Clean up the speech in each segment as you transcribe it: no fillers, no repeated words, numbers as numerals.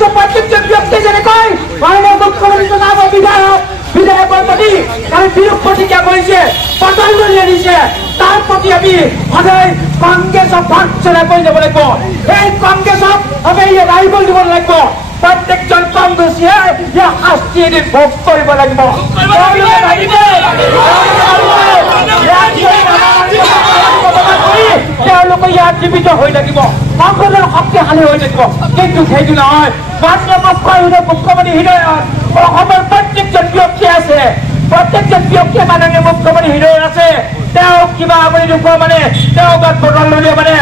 কৈছো প্ৰত্যেকজন ব্যক্তি যেনেকৈ মাননীয় মুখ্যমন্ত্ৰী জনাব বিধায়কৰ প্ৰতি আমি বিৰূপ প্ৰতিক্ৰিয়া কৰিছে পতন দলিয়াই দিছে তাৰ প্ৰতি আমি সদায় কংগ্ৰেছক ভাৰ্চনা কৰি যাব লাগিব এই কংগ্ৰেছক আমি ৰাইবল দিব লাগিব প্ৰত্যেকজন কংগ্ৰেছীয়ে ইয়াৰ শাস্তি এদিন ভোগ কৰিব লাগিব তেওঁলোকে ইয়াত জীৱিত হৈ থাকিব সংসদৰ শক্তিশালী হৈ থাকিব কিন্তু সেইটো নহয় মাননীয় মুখ্যমন্ত্ৰী হৃদয়ত অসমৰ প্ৰত্যেকজন ব্যক্তি আছে প্ৰত্যেকজন ব্যক্তিয়ে মাননীয় মুখ্যমন্ত্ৰী হৃদয়ত আছে তেওঁ কিবা আপুনি দেখুৱা মানে তেওঁ গাত বটল ললে মানে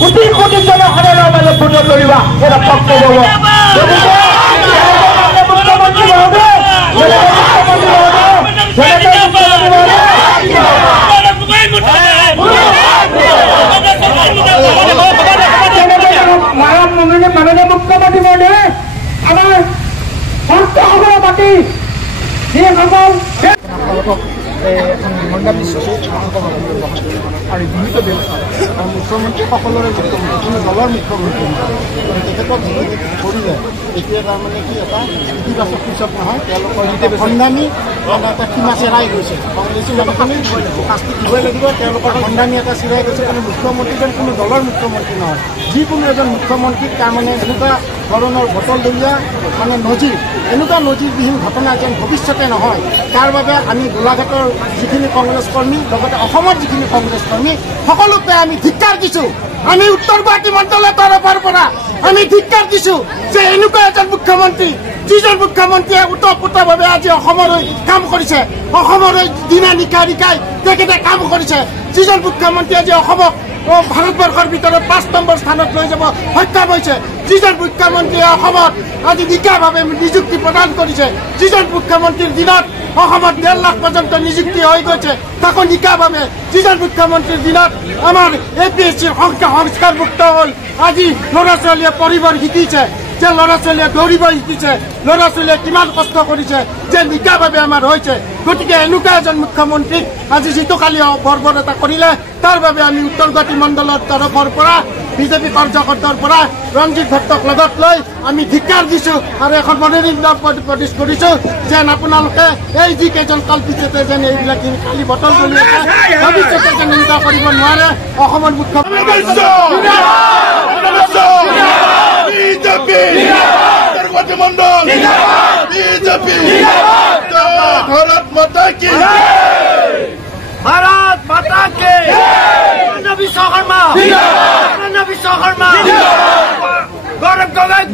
কোটি কোটি জনসাধাৰণৰ মাজত বটল ললিবা এটা বক্তব্য হ'ব মুখ্যমন্ত্ৰী মাননীয় মুখ্যমন্ত্ৰী মহোদয় আমাৰ সন্তসকলৰ পাতি যিসকল এখন মণ্ডা বিশ্বতে আৰু বিহিত ব্যৱস্থা আৰু মুখ্যমন্ত্ৰী সকলোৰে মুখ্যমন্ত্ৰী কোনো দলৰ মুখ্যমন্ত্ৰী তেখেতক কৰিলে এতিয়া তাৰমানে কি এটা ইতিবাচক সূচক নহয় তেওঁলোকৰ যেতিয়া সন্ধানী এটা সীমা চেৰাই গৈছে কংগ্ৰেছী মানুহখিনি শাস্তি দিবই লাগিব তেওঁলোকৰ সন্ধানী এটা চিৰাই গৈছে কিন্তু মুখ্যমন্ত্ৰীজন কোনো দলৰ মুখ্যমন্ত্ৰী নহয় যিকোনো এজন মুখ্যমন্ত্ৰীক তাৰমানে এনেকুৱা ধৰণৰ বটল দলিয়া মানে নজিৰ এনেকুৱা নজিৰবিহীন ঘটনা যেন ভৱিষ্যতে নহয় তাৰ বাবে আমি গোলাঘাটৰ যিখিনি কংগ্ৰেছ কৰ্মী লগতে অসমৰ যিখিনি কংগ্ৰেছ কৰ্মী সকলোকে আমি ধিক্কাৰ দিছোঁ আমি উত্তৰ গুৱাহাটী মণ্ডলৰ তৰফৰ পৰা আমি ধিক্কাৰ দিছোঁ যে এনেকুৱা এজন মুখ্যমন্ত্ৰী যিজন মুখ্যমন্ত্ৰীয়ে ওতঃপ্ৰোতভাৱে আজি অসমৰ হৈ কাম কৰিছে অসমৰ হৈ দিনা নিশাই তেখেতে কাম কৰিছে যিজন মুখ্যমন্ত্ৰীয়ে আজি অসমক ভাৰতবৰ্ষৰ ভিতৰত ৫ নম্বৰ স্থানত লৈ যাব সক্ষম হৈছে যিজন মুখ্যমন্ত্ৰীয়ে অসমত আজি নিকাভাৱে নিযুক্তি প্ৰদান কৰিছে যিজন মুখ্যমন্ত্ৰীৰ দিনত অসমত ১.৫ লাখ পৰ্যন্ত নিযুক্তি হৈ গৈছে তাকো নিকাভাৱে যিজন মুখ্যমন্ত্ৰীৰ দিনত আমাৰ APSCৰ সংখ্যা সংস্কাৰমুক্ত হ'ল আজি ল'ৰা ছোৱালীয়ে পঢ়িব শিকিছে যে ল'ৰা ছোৱালীয়ে দৌৰিব শিকিছে ল'ৰা ছোৱালীয়ে কিমান কষ্ট কৰিছে যে নিকাভাৱে আমাৰ হৈছে গতিকে এনেকুৱা এজন মুখ্যমন্ত্ৰীক আজি যিটো কালি বৰ্বৰতা কৰিলে তাৰ বাবে আমি উত্তৰ গুৱাহাটী মণ্ডলৰ তৰফৰ পৰা বিজেপি কাৰ্যকৰ্তাৰ পৰা ৰঞ্জিত ভট্টক লগত লৈ আমি ধিক্কাৰ দিছোঁ আৰু এখন মনোনয়ন প্ৰদান কৰিছোঁ যেন আপোনালোকে এই যিকেইজন কালপিছতে যেন এইবিলাক খালি বটল দলিয়াইছে ভৱিষ্যতে যেন এনেকুৱা কৰিব নোৱাৰে অসমৰ মুখ্যমন্ত্ৰী भारत माता की भारत माता के विश्वकर्मा गौरव गगৈ